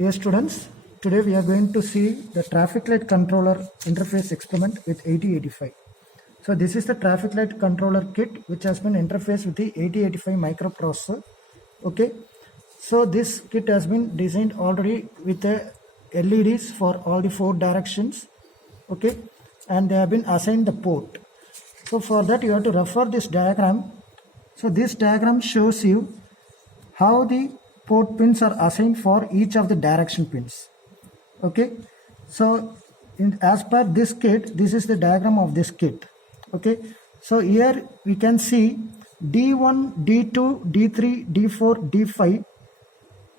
Dear students, today we are going to see the traffic light controller interface experiment with 8085. So this is the traffic light controller kit which has been interfaced with the 8085 microprocessor. Okay, so this kit has been designed already with the LEDs for all the 4 directions. Okay, and they have been assigned the port. So for that you have to refer this diagram. So this diagram shows you how the port pins are assigned for each of the direction pins. Okay, so as per this kit, this is the diagram of this kit. Okay, so here we can see D1, D2, D3, D4, D5.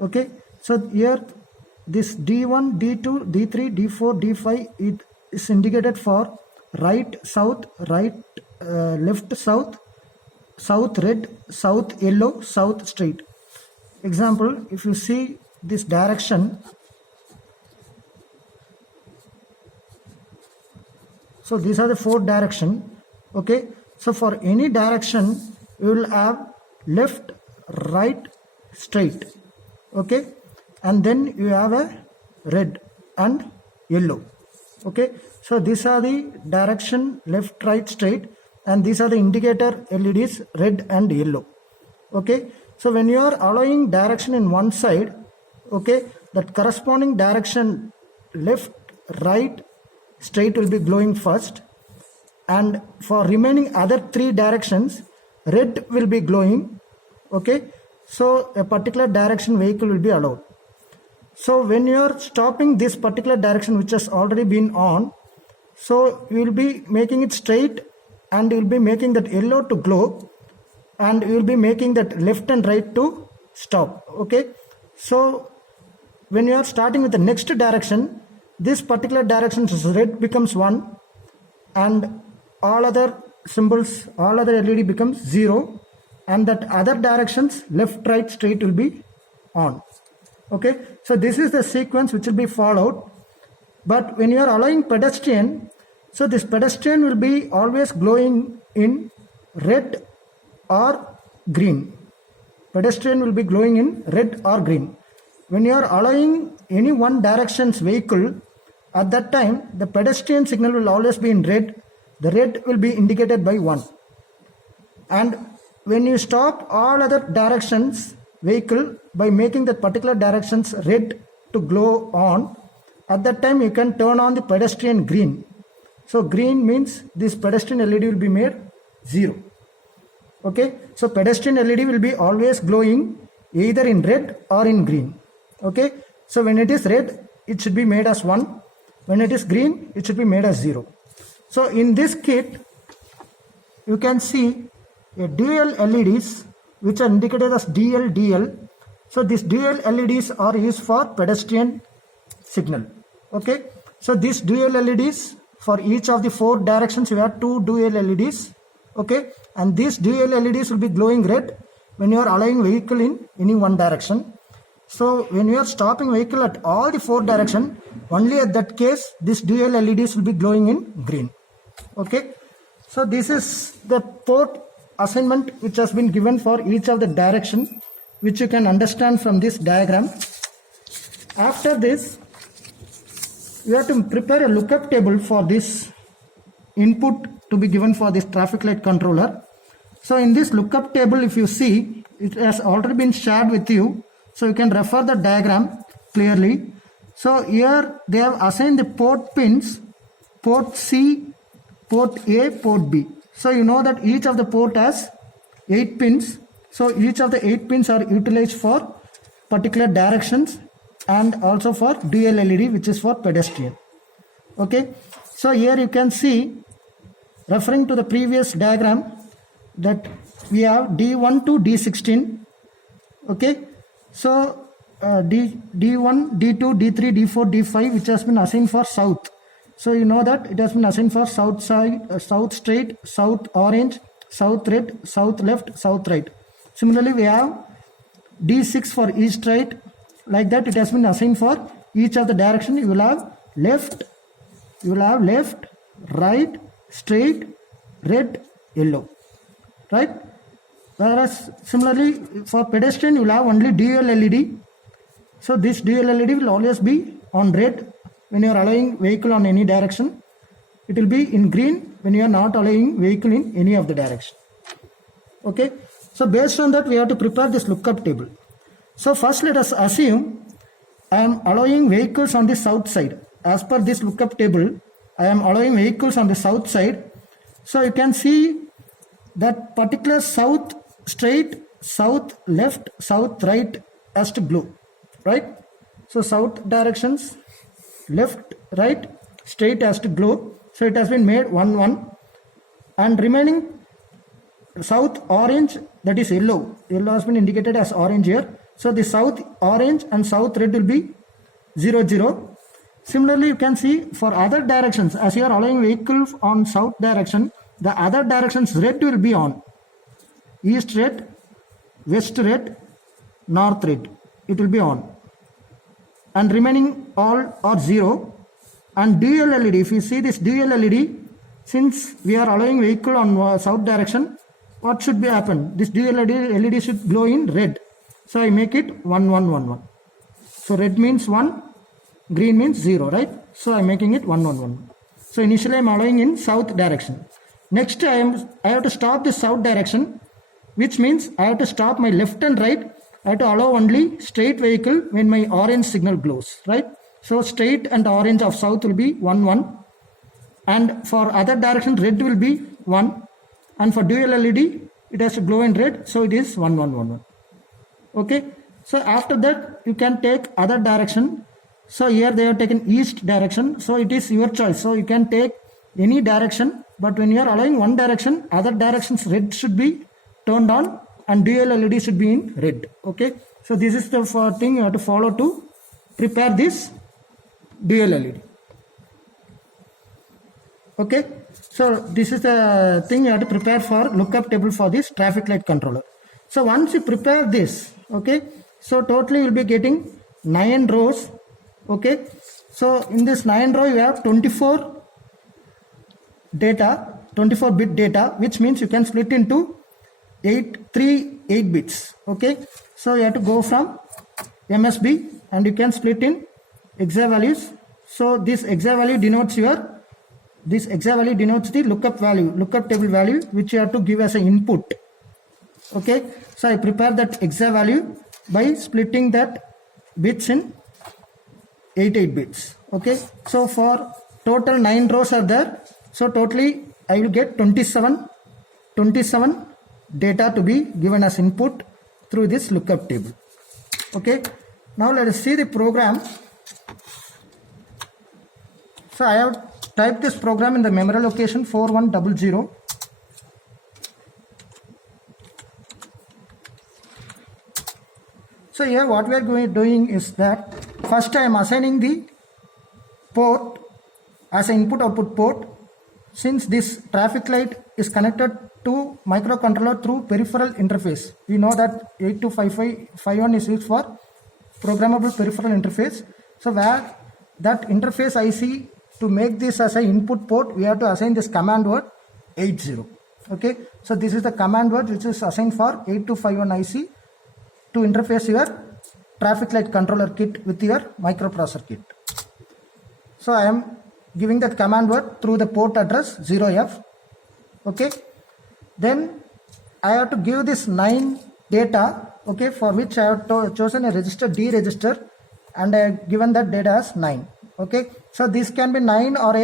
Okay, so here this D1, D2, D3, D4, D5 it is indicated for right south, right left south, south red, south yellow, south straight. Example, if you see this direction, so these are the 4 direction. Okay, so for any direction you will have left, right, straight. Okay, and then you have a red and yellow. Okay, so these are the direction left, right, straight, and these are the indicator LEDs red and yellow. Okay, so when you are allowing direction in one side, okay, that corresponding direction left, right, straight will be glowing first, and for remaining other 3 directions red will be glowing. Okay, so a particular direction vehicle will be allowed. So when you are stopping this particular direction which has already been on, so you will be making it straight and you will be making that yellow to glow, and you will be making that left and right to stop. Okay, so when you are starting with the next direction, this particular direction red becomes 1 and all other symbols, all other LED becomes 0, and that other directions left, right, straight will be on. Okay, so this is the sequence which will be followed. But when you are allowing pedestrian, so this pedestrian will be always glowing in red or green. Pedestrian will be glowing in red or green. When you are allowing any one direction's vehicle, at that time the pedestrian signal will always be in red. The red will be indicated by 1. And when you stop all other directions vehicle by making that particular directions red to glow on, at that time you can turn on the pedestrian green. So green means this pedestrian LED will be made 0. Okay, so pedestrian LED will be always glowing either in red or in green. Okay, so when it is red it should be made as 1, when it is green it should be made as 0. So in this kit you can see a dual LEDs which are indicated as DL. So these dual LEDs are used for pedestrian signal. Okay, so these dual LEDs for each of the 4 directions you have 2 dual LEDs. Okay, and these dual LEDs will be glowing red when you are allowing vehicle in any one direction. So when you are stopping vehicle at all the 4 direction, only at that case this dual LEDs will be glowing in green. Okay, so this is the port assignment which has been given for each of the direction, which you can understand from this diagram. After this you have to prepare a lookup table for this input to be given for this traffic light controller. So in this lookup table, if you see, it has already been shared with you, so you can refer the diagram clearly. So here they have assigned the port pins, port C, port A, port B. So you know that each of the port has 8 pins. So each of the 8 pins are utilized for particular directions and also for dual LED, which is for pedestrian. Okay, so here you can see, referring to the previous diagram, that we have D1 to D16. Okay, so D1, D2, D3, D4, D5 which has been assigned for south. So you know that it has been assigned for south side, south straight, south orange, south red, south left, south right. Similarly we have D6 for east right. Like that it has been assigned for each of the direction. You will have left, right, straight, red, yellow, right? Whereas similarly for pedestrian you will have only dual LED So this dual LED will always be on red when you are allowing vehicle on any direction. It will be in green when you are not allowing vehicle in any of the direction. Okay, so based on that we have to prepare this lookup table. So first let us assume I am allowing vehicles on the south side. As per this lookup table, I am allowing vehicles on the south side. So you can see that particular south straight, south left, south right has to glow, right? So south directions, left, right, straight has to glow. So it has been made 1 1, and remaining south orange, that is yellow has been indicated as orange here. So the south orange and south red will be 0 0. Similarly, you can see for other directions, as you are allowing vehicles on south direction, the other directions red will be on. East red, west red, north red, it will be on. And remaining all are 0. And dual LED, if you see this dual LED, since we are allowing vehicle on south direction, what should be happen? This dual LED should glow in red. So I make it 1 1 1 1. So red means 1, green means 0, right? So I am making it 1 1 1. So initially I am allowing in south direction. Next I have to stop the south direction, which means I have to stop my left and right. I have to allow only straight vehicle when my orange signal glows, right? So straight and orange of south will be 1 1, and for other direction red will be 1, and for dual LED it has to glow in red, so it is 1 1 1 1. Okay, so after that you can take other direction. So here they have taken east direction, so it is your choice. So you can take any direction, but when you are allowing one direction, other directions red should be turned on and dual LED should be in red. Okay, so this is the thing you have to follow to prepare this dual LED. Okay, so this is the thing you have to prepare for lookup table for this traffic light controller. So once you prepare this, okay, so totally you will be getting 9 rows. Okay, so in this 9 row you have 24 bit data, which means you can split into 8 bits. Okay, so you have to go from MSB and you can split in hexa values. So this hexa value denotes the lookup table value, which you have to give as an input. Okay, so I prepare that hexa value by splitting that bits in 8 bits. Okay, so for total 9 rows are there, so totally I will get 27 data to be given as input through this lookup table. Okay, now let us see the program. So I have typed this program in the memory location 4100. So here what we are doing is that first I am assigning the port as an input output port. Since this traffic light is connected to microcontroller through peripheral interface, we know that 825551 is used for programmable peripheral interface. So where that interface IC, to make this as an input port, we have to assign this command word 80. Okay, so this is the command word which is assigned for 8251 IC to interface your traffic light controller kit with your microprocessor kit. So I am giving that command word through the port address 0F. Okay, then I have to give this 9 data, okay, for which I have chosen a register D register and I have given that data as 9. Okay, so this can be 9 or 8.